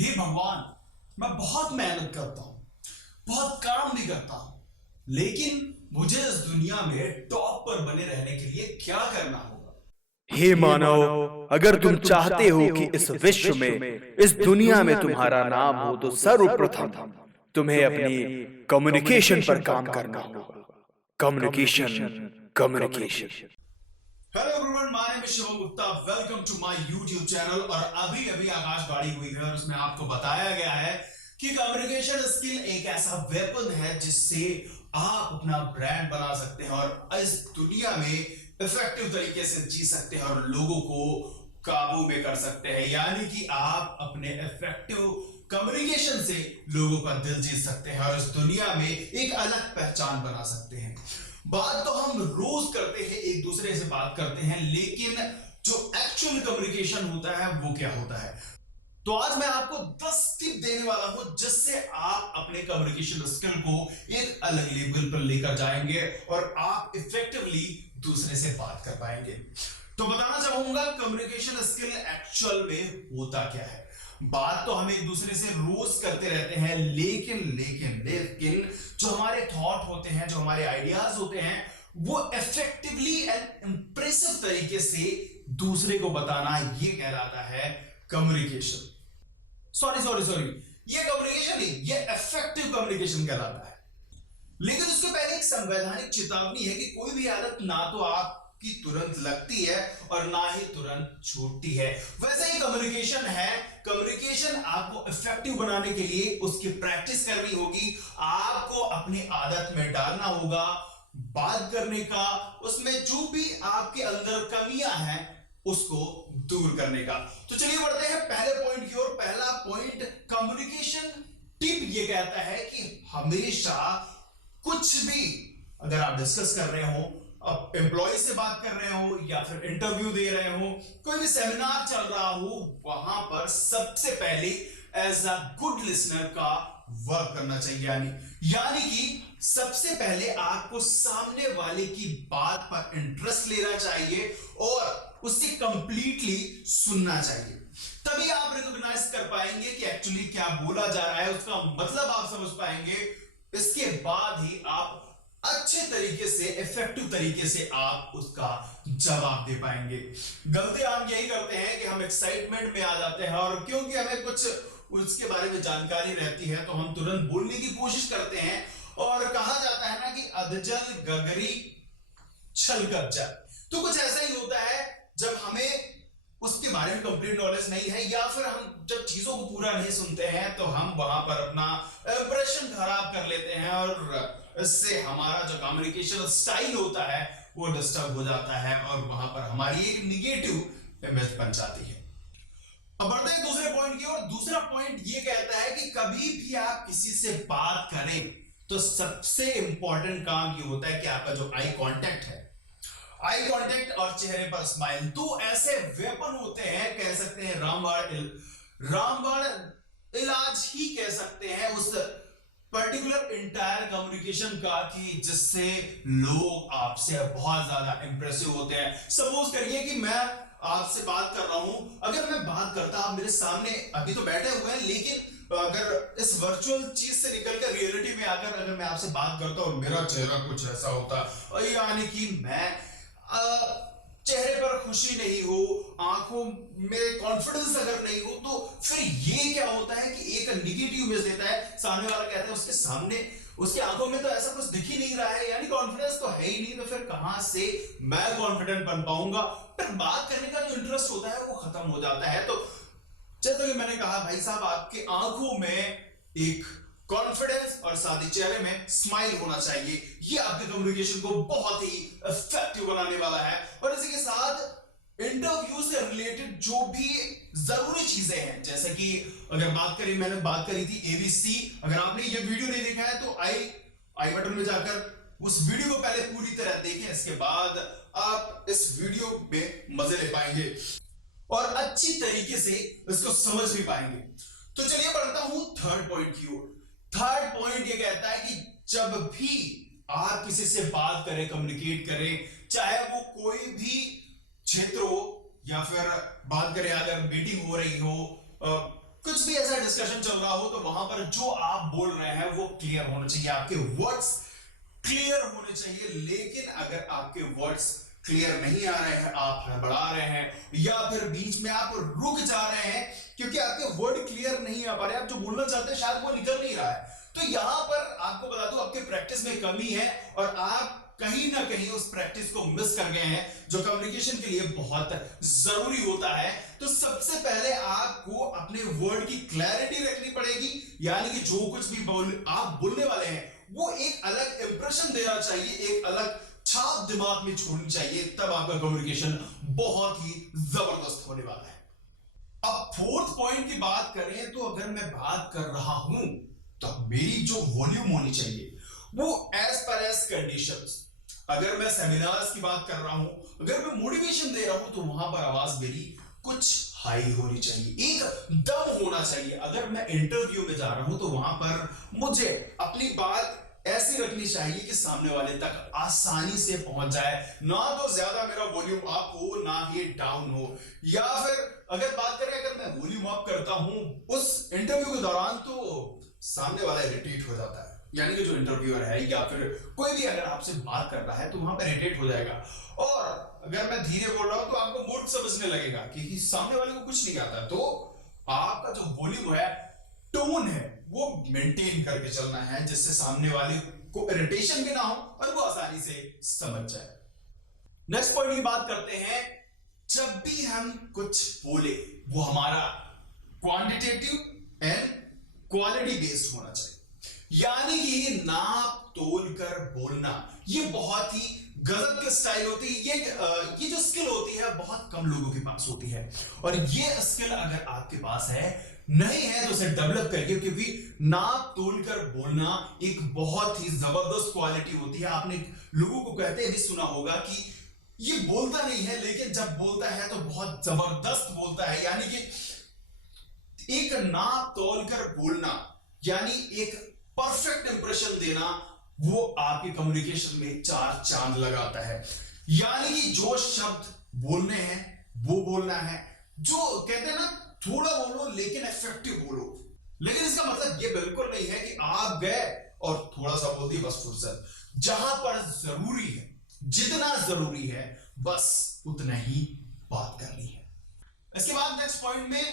हे भगवान, मैं बहुत मेहनत करता हूं, बहुत काम भी करता हूं, लेकिन मुझे इस दुनिया में टॉप पर बने रहने के लिए क्या करना होगा? हे मानव, अगर तुम चाहते हो कि इस विश्व में, इस दुनिया में तुम्हारा नाम हो तो सर्वप्रथम तुम्हें अपनी कम्युनिकेशन पर काम करना होगा। Communication, communication. Hello everyone, my name is Shivam Gupta. Welcome to my YouTube channel. और अभी अभी आकाशवाणी हुई है और उसमें आपको बताया गया है कि कम्युनिकेशन स्किल एक ऐसा वेपन है जिससे आप अपना ब्रांड बना सकते हैं और इस दुनिया में इफेक्टिव तरीके से जी सकते हैं और लोगों को काबू में कर सकते हैं। यानी कि आप अपने इफेक्टिव कम्युनिकेशन से लोगों का दिल जीत सकते हैं और इस दुनिया में एक अलग पहचान बना सकते हैं। बात तो हम रोज करते हैं, एक दूसरे से बात करते हैं, लेकिन जो एक्चुअल कम्युनिकेशन होता है वो क्या होता है? तो आज मैं आपको 10 टिप देने वाला हूं जिससे आप अपने कम्युनिकेशन स्किल को एक अलग लेवल पर लेकर जाएंगे और आप इफेक्टिवली दूसरे से बात कर पाएंगे। तो बताना चाहूंगा कम्युनिकेशन स्किल एक्चुअल में होता क्या है। बात तो हम एक दूसरे से रोज करते रहते हैं, लेकिन लेकिन लेकिन जो हमारे थॉट होते हैं, जो हमारे आइडियाज होते हैं, वो इफेक्टिवली एंड इंप्रेसिव तरीके से दूसरे को बताना, ये कहलाता है कम्युनिकेशन। सॉरी, ये कम्युनिकेशन नहीं, ये इफेक्टिव कम्युनिकेशन कहलाता है। लेकिन उसके पहले एक संवैधानिक चेतावनी है कि कोई भी आदत ना तो आपकी तुरंत लगती है और ना ही तुरंत छूटती है। वैसे ही कम्युनिकेशन है। कम्युनिकेशन आपको इफेक्टिव बनाने के लिए उसकी प्रैक्टिस करनी होगी। आपको अपनी आदत में डालना होगा बात करने का, उसमें जो भी आपके अंदर कमियां हैं उसको दूर करने का। तो चलिए बढ़ते हैं पहले पॉइंट की ओर। पहला पॉइंट, कम्युनिकेशन टिप ये कहता है कि हमेशा कुछ भी अगर आप डिस्कस कर रहे हो, अब एम्प्लॉय से बात कर रहे हो या फिर इंटरव्यू दे रहे हो, कोई भी सेमिनार चल रहा हो, वहां पर सबसे पहले एज अ गुड लिसनर का वर्क करना चाहिए। यानी कि सबसे पहले आपको सामने वाले की बात पर इंटरेस्ट लेना चाहिए और उससे कंप्लीटली सुनना चाहिए। तभी आप रिकॉग्नाइज कर पाएंगे कि एक्चुअली क्या बोला जा रहा है, उसका मतलब आप समझ पाएंगे। इसके बाद ही आप अच्छे तरीके से, इफेक्टिव तरीके से आप उसका जवाब दे पाएंगे। गलती हम यही करते हैं कि हम एक्साइटमेंट में आ जाते हैं और क्योंकि हमें कुछ उसके बारे में जानकारी रहती है तो हम तुरंत बोलने की कोशिश करते हैं। और कहा जाता है ना कि अधजल गगरी छलकत जल, तो कुछ ऐसा ही होता है जब हमें उसके बारे में कंप्लीट नॉलेज नहीं है या फिर हम जब चीजों को पूरा नहीं सुनते हैं तो हम वहां पर अपना इंप्रेशन खराब कर लेते हैं और इससे हमारा जो कम्युनिकेशन स्टाइल होता है वो डिस्टर्ब हो जाता है और वहां पर हमारी एक निगेटिव इमेज बन जाती है। अब बढ़ते हैं दूसरे पॉइंट की ओर। दूसरा पॉइंट ये कहता है कि कभी भी आप किसी से बात करें तो सबसे इंपॉर्टेंट काम ये होता है कि आपका जो आई कांटेक्ट है, आई कांटेक्ट और चेहरे पर स्माइल, तो ऐसे वेपन होते हैं, कह सकते हैं रामबाण इलाज ही कह सकते हैं उस पर्टिकुलर इंटायर कम्युनिकेशन का कि जिससे लोग आपसे बहुत ज्यादा इंप्रेसिव होते हैं। सपोज करिए कि मैं आपसे बात कर रहा हूं, अगर मैं बात करता, आप मेरे सामने अभी तो बैठे हुए हैं, लेकिन अगर इस वर्चुअल चीज से निकलकर रियलिटी में आकर अगर मैं आपसे बात करता और मेरा चेहरा कुछ ऐसा होता, यानी कि मैं चेहरे पर खुशी नहीं हो, आंखों में कॉन्फिडेंस अगर नहीं हो, तो फिर ये क्या होता है कि एक निगेटिव इमेज देता है। सामने वाला कहता है उसके सामने, उसकी आंखों में तो ऐसा कुछ दिख ही नहीं रहा है, यानी कॉन्फिडेंस तो है ही नहीं, तो फिर कहां से मैं कॉन्फिडेंट बन पाऊंगा? फिर बात करने का जो इंटरेस्ट होता है वो खत्म हो जाता है। तो जैसा कि मैंने कहा भाई साहब, आपके आंखों में एक कॉन्फिडेंस और साथ ही चेहरे में स्माइल होना चाहिए। ये आपके कम्युनिकेशन को बहुत ही इफेक्टिव बनाने वाला है। और इसी के साथ इंटरव्यू से रिलेटेड जो भी जरूरी चीजें हैं, जैसे कि अगर बात करें, मैंने बात करी थी एबीसी, अगर आपने ये वीडियो नहीं देखा है तो आई बटन में जाकर उस वीडियो को पहले पूरी तरह देखें, इसके बाद आप इस वीडियो में मजे ले पाएंगे और अच्छी तरीके से इसको समझ भी पाएंगे। तो चलिए बढ़ता हूं थर्ड पॉइंट की ओर। थर्ड पॉइंट ये कहता है कि जब भी आप किसी से बात करें, कम्युनिकेट करें, चाहे वो कोई भी क्षेत्र हो या फिर बात करें अगर मीटिंग हो रही हो, कुछ भी ऐसा डिस्कशन डिस्कशन चल रहा हो तो वहां पर जो आप बोल रहे हैं वो क्लियर होना चाहिए, आपके वर्ड्स क्लियर होने चाहिए। लेकिन अगर आपके वर्ड्स क्लियर नहीं आ रहे हैं, आप हड़बड़ा रहे हैं या फिर बीच में आप रुक जा रहे हैं क्योंकि आपके वर्ड क्लियर नहीं आ पा रहे, आप जो बोलना चाहते हैं शायद वो निकल नहीं रहा है, तो यहां पर आपको बता दूं आपके प्रैक्टिस में कमी है और आप कहीं ना कहीं उस प्रैक्टिस को मिस कर गए हैं जो कम्युनिकेशन के लिए बहुत जरूरी होता है। तो सबसे पहले आपको अपने वर्ड की क्लैरिटी रखनी पड़ेगी, यानी कि जो कुछ भी आप बोलने वाले हैं वो एक अलग इंप्रेशन देना चाहिए, एक अलग छाप दिमाग में छोड़नी चाहिए, तब आपका कम्युनिकेशन बहुत ही जबरदस्त होने वाला है। अब फोर्थ पॉइंट की बात करें तो अगर मैं बात कर रहा हूं तो मेरी जो वॉल्यूम होनी चाहिए वो एज पर एज कंडीशंस। अगर मैं सेमिनार्स की बात कर रहा हूं, अगर मैं मोटिवेशन दे रहा हूं तो वहां पर आवाज मेरी कुछ हाई होनी चाहिए, एक दम होना चाहिए। अगर मैं इंटरव्यू में जा रहा हूं तो वहां पर मुझे अपनी बात ऐसी रखनी चाहिए कि सामने वाले तक आसानी से पहुंच जाए, ना तो ज्यादा मेरा वॉल्यूम अप हो ना ही डाउन हो। या फिर अगर बात करें अगर मैं वॉल्यूम अप करता हूं उस इंटरव्यू के दौरान तो सामने वाला इरिटेट हो जाता है, यानी कि जो इंटरव्यूअर है या फिर कोई भी अगर आपसे बात कर रहा है तो वहां पर इरिटेट हो जाएगा। और अगर मैं धीरे बोल रहा हूं तो आपको मूड समझने लगेगा कि सामने वाले को कुछ नहीं आता। तो आपका जो वॉल्यूम है, टोन है, वो मेंटेन करके चलना है जिससे सामने वाले को इरिटेशन भी ना हो और वो आसानी से समझ जाए। नेक्स्ट पॉइंट की बात करते हैं। जब भी हम कुछ बोले वो हमारा क्वांटिटेटिव एंड क्वालिटी बेस्ड होना चाहिए, यानी कि नाप तोल कर बोलना। ये बहुत ही गजब की स्टाइल होती है। ये जो स्किल होती है बहुत कम लोगों के पास होती है और ये स्किल अगर आपके पास है नहीं है तो उसे डेवलप करिए, क्योंकि नाप तोल कर बोलना एक बहुत ही जबरदस्त क्वालिटी होती है। आपने लोगों को कहते भी सुना होगा कि ये बोलता नहीं है लेकिन जब बोलता है तो बहुत जबरदस्त बोलता है, यानी कि एक नाप तोल कर बोलना यानी एक परफेक्ट इंप्रेशन देना, वो आपके कम्युनिकेशन में 4 चांद लगाता है। यानी कि जो शब्द बोलने हैं वो बोलना है, जो कहते हैं ना थोड़ा बोलो लेकिन इफेक्टिव बोलो। लेकिन इसका मतलब ये बिल्कुल नहीं है कि आप गए और थोड़ा सा बोल दिए बस फुर्सत। जहां पर जरूरी है, जितना जरूरी है बस उतना ही बात करनी है। इसके बाद नेक्स्ट पॉइंट में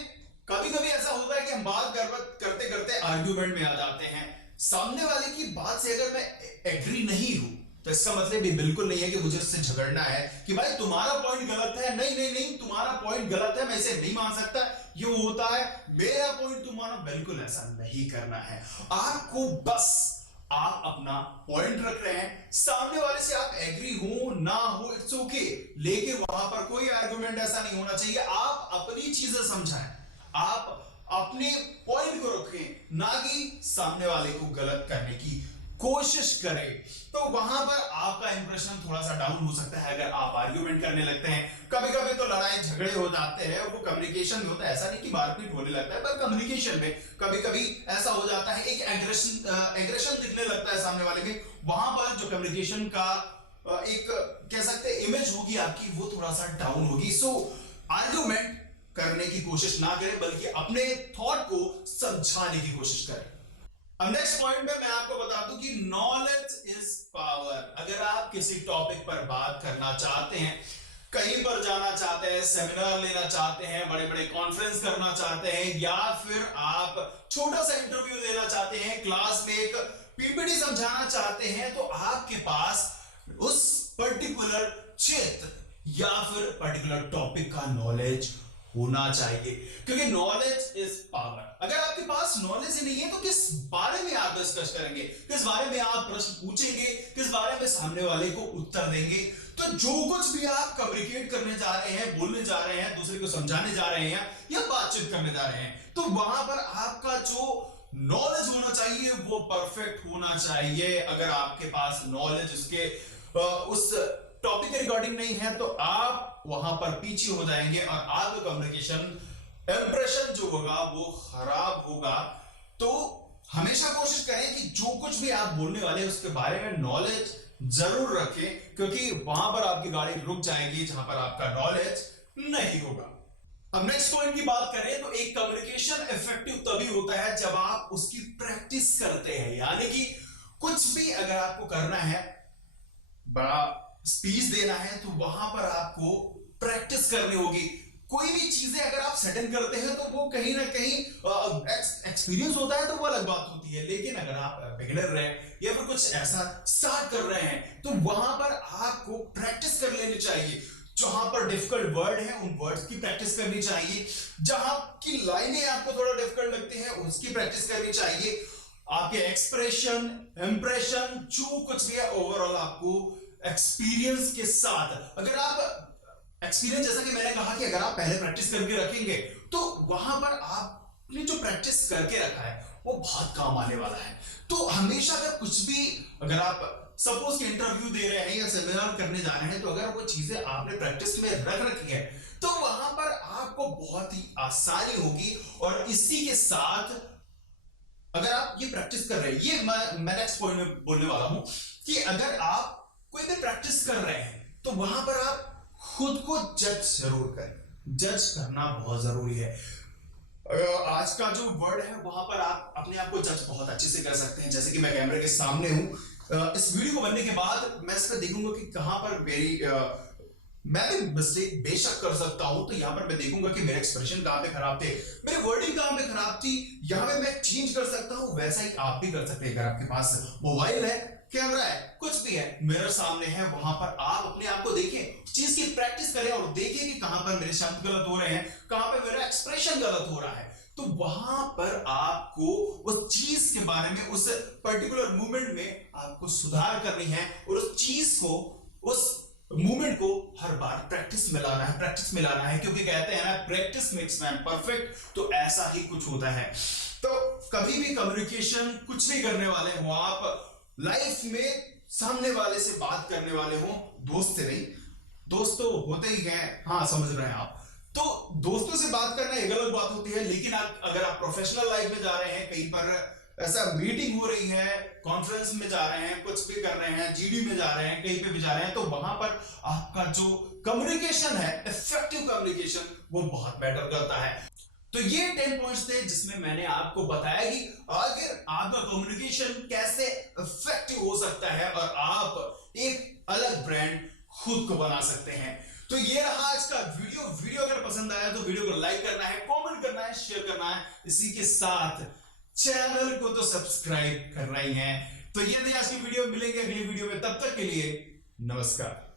कभी कभी ऐसा होता है कि हम बात करते करते आर्ग्यूमेंट में आ जाते हैं। सामने वाले की बात से अगर मैं एग्री नहीं हूं तो इसका मतलब ये बिल्कुल नहीं है कि मुझे उससे झगड़ना है कि भाई तुम्हारा पॉइंट गलत है। नहीं नहीं नहीं, तुम्हारा पॉइंट गलत है, मैं इसे नहीं मान सकता। ये होता है मेरा पॉइंट तुम्हारा, बिल्कुल ऐसा नहीं करना है। आपको बस आप अपना पॉइंट रख रहे हैं, सामने वाले से आप एग्री हो ना हो इट्स ओके, लेकिन वहां पर कोई आर्गुमेंट ऐसा नहीं होना चाहिए। आप अपनी चीजें समझाएं, आप अपने पॉइंट को रखें, ना कि सामने वाले को गलत करने की कोशिश करें। तो वहां पर आपका इंप्रेशन थोड़ा सा डाउन हो सकता है अगर आप आर्ग्यूमेंट करने लगते हैं। कभी कभी तो लड़ाई झगड़े हो जाते हैं, वो कम्युनिकेशन में होता है, ऐसा नहीं कि मारपीट होने लगता है, पर कम्युनिकेशन में कभी कभी ऐसा हो जाता है, एक एग्रेशन दिखने लगता है सामने वाले में। वहां पर जो कम्युनिकेशन का एक कह सकते हैं इमेज होगी आपकी, वो थोड़ा सा डाउन होगी। सो आर्ग्यूमेंट करने की कोशिश ना करें, बल्कि अपने थॉट को समझाने की कोशिश करें। अब नेक्स्ट पॉइंट में मैं आपको बता दूं कि नॉलेज इज पावर। अगर आप किसी टॉपिक पर बात करना चाहते हैं, कहीं पर जाना चाहते हैं, सेमिनार लेना चाहते हैं, बड़े बड़े कॉन्फ्रेंस करना चाहते हैं, या फिर आप छोटा सा इंटरव्यू देना चाहते हैं, क्लास में एक पीपीटी समझाना चाहते हैं, तो आपके पास उस पर्टिकुलर क्षेत्र या फिर पर्टिकुलर टॉपिक का नॉलेज होना चाहिए, क्योंकि नॉलेज इज पावर। अगर आपके पास नॉलेज ही नहीं है तो किस बारे में आप डिस्कस करेंगे, किस बारे में आप प्रश्न पूछेंगे, किस बारे में सामने वाले को उत्तर देंगे। तो जो कुछ भी आप कम्युनिकेट करने जा रहे हैं, बोलने जा रहे हैं, दूसरे को समझाने जा रहे हैं या बातचीत करने जा रहे हैं, तो वहां पर आपका जो नॉलेज होना चाहिए वो परफेक्ट होना चाहिए। अगर आपके पास नॉलेज उसके उस टॉपिक के रिगार्डिंग नहीं है तो आप वहां पर पीछे हो जाएंगे और आपका कम्युनिकेशन इंप्रेशन जो होगा वो खराब होगा। तो हमेशा कोशिश करें कि जो कुछ भी आप बोलने वाले हैं उसके बारे में नॉलेज जरूर रखें, क्योंकि वहां पर आपकी गाड़ी रुक जाएगी जहां पर आपका नॉलेज नहीं होगा। अब नेक्स्ट पॉइंट की बात करें तो एक कम्युनिकेशन इफेक्टिव तभी होता है जब आप उसकी प्रैक्टिस करते हैं। यानी कि कुछ भी अगर आपको करना है, बड़ा स्पीच देना है, तो वहां पर आपको प्रैक्टिस करनी होगी। कोई भी चीजें अगर आप सडन करते हैं तो वो कहीं ना कहीं एक्सपीरियंस होता है तो वो अलग बात होती है, लेकिन अगर आप बिगिनर रहे या फिर कुछ ऐसा स्टार्ट कर रहे हैं तो वहां पर आपको प्रैक्टिस कर लेनी चाहिए। जहां पर डिफिकल्ट वर्ड है उन वर्ड्स की प्रैक्टिस करनी चाहिए, जहां की लाइनें आपको थोड़ा डिफिकल्ट लगती है उसकी प्रैक्टिस करनी चाहिए। आपके एक्सप्रेशन, इंप्रेशन, जो कुछ भी है ओवरऑल आपको एक्सपीरियंस के साथ, अगर आप एक्सपीरियंस, जैसा कि मैंने कहा कि अगर आप पहले प्रैक्टिस करके रखेंगे तो वहां पर आपने जो प्रैक्टिस करके रखा है वो बहुत काम आने वाला है। तो हमेशा अगर कुछ भी, अगर आप सपोज कि इंटरव्यू दे रहे हैं या सेमिनार करने जा रहे हैं, तो अगर वो चीजें आपने प्रैक्टिस में रख रखी है तो वहां पर आपको बहुत ही आसानी होगी। और इसी के साथ अगर आप ये प्रैक्टिस कर रहे हैं, ये मैं नेक्स्ट पॉइंट में बोलने वाला हूं कि अगर आप कोई भी प्रैक्टिस कर रहे हैं तो वहां पर आप खुद को जज जरूर करें। जज करना बहुत जरूरी है। आज का जो वर्ड है वहां पर आप अपने आप को जज बहुत अच्छे से कर सकते हैं। जैसे कि मैं कैमरे के सामने हूं, इस वीडियो को बनने के बाद मैं इस पर देखूंगा कि कहां पर मेरी मैं भी मिस्टेक बेशक कर सकता हूं, तो यहां पर मैं देखूंगा कि मेरे एक्सप्रेशन कहां पे खराब थे, मेरे वर्डिंग कहां पे खराब थी, यहां पे मैं चेंज कर सकता हूं। वैसा ही आप भी कर सकते हैं। अगर आपके पास मोबाइल है, कैमरा है, कुछ भी है, मिरर सामने है, वहां पर आप अपने आप को देखें, चीज की प्रैक्टिस करें और देखें कि कहां पर मेरे शब्द गलत हो रहे हैं, कहां पर मेरा एक्सप्रेशन गलत हो रहा है। तो वहां पर आपको उस चीज के बारे में, उस पर्टिकुलर मूवमेंट में आपको सुधार करनी है और उस चीज को, उस मूवमेंट को हर बार प्रैक्टिस में लाना है, प्रैक्टिस में लाना है, क्योंकि कहते हैं ना, प्रैक्टिस मेक्स मैन परफेक्ट। तो ऐसा ही कुछ होता है। तो कभी भी कम्युनिकेशन कुछ भी करने वाले हो आप लाइफ में, सामने वाले से बात करने वाले हो, दोस्त से नहीं, दोस्त तो होते ही हैं, हाँ समझ रहे हैं आप, तो दोस्तों से बात करना एक अलग बात होती है। लेकिन अगर आप प्रोफेशनल लाइफ में जा रहे हैं, कहीं पर ऐसा मीटिंग हो रही है, कॉन्फ्रेंस में जा रहे हैं, कुछ भी कर रहे हैं, जीडी में जा रहे हैं, कहीं पे भी जा रहे हैं, तो वहां पर आपका जो कम्युनिकेशन है, इफेक्टिव कम्युनिकेशन, वो बहुत मैटर करता है। तो ये 10 पॉइंट्स थे जिसमें मैंने आपको बताया कि अगर आपका कम्युनिकेशन कैसे इफेक्टिव हो सकता है और आप एक अलग ब्रांड खुद को बना सकते हैं। तो ये रहा आज का वीडियो अगर पसंद आया तो वीडियो को लाइक करना है, कमेंट करना है, शेयर करना है, इसी के साथ चैनल को तो सब्सक्राइब करना ही है। तो ये थी आज की वीडियो, मिलेंगे अगली वीडियो में, तब तक के लिए नमस्कार।